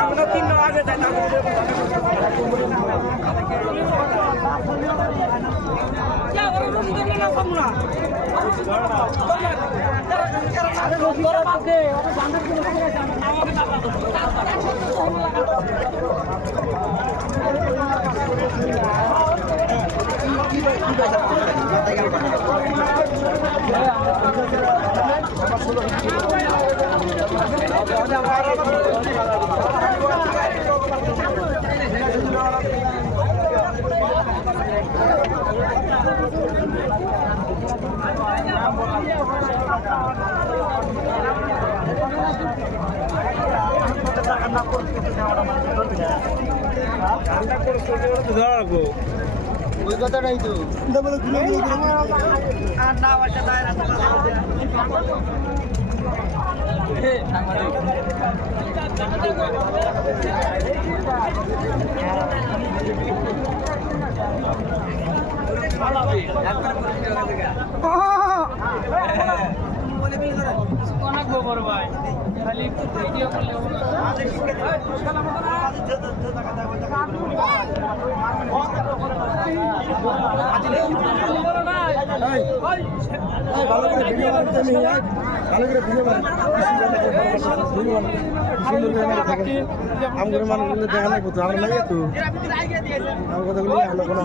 আমরা তিন আগে যাই ওই কথাটাই তো ভালো করে ভিডিও ভালো করে বানাতে করে আমার মানুষগুলো দেখা নাই কোথাও আমার নাই তো আমার কথাগুলি আমরা কোনো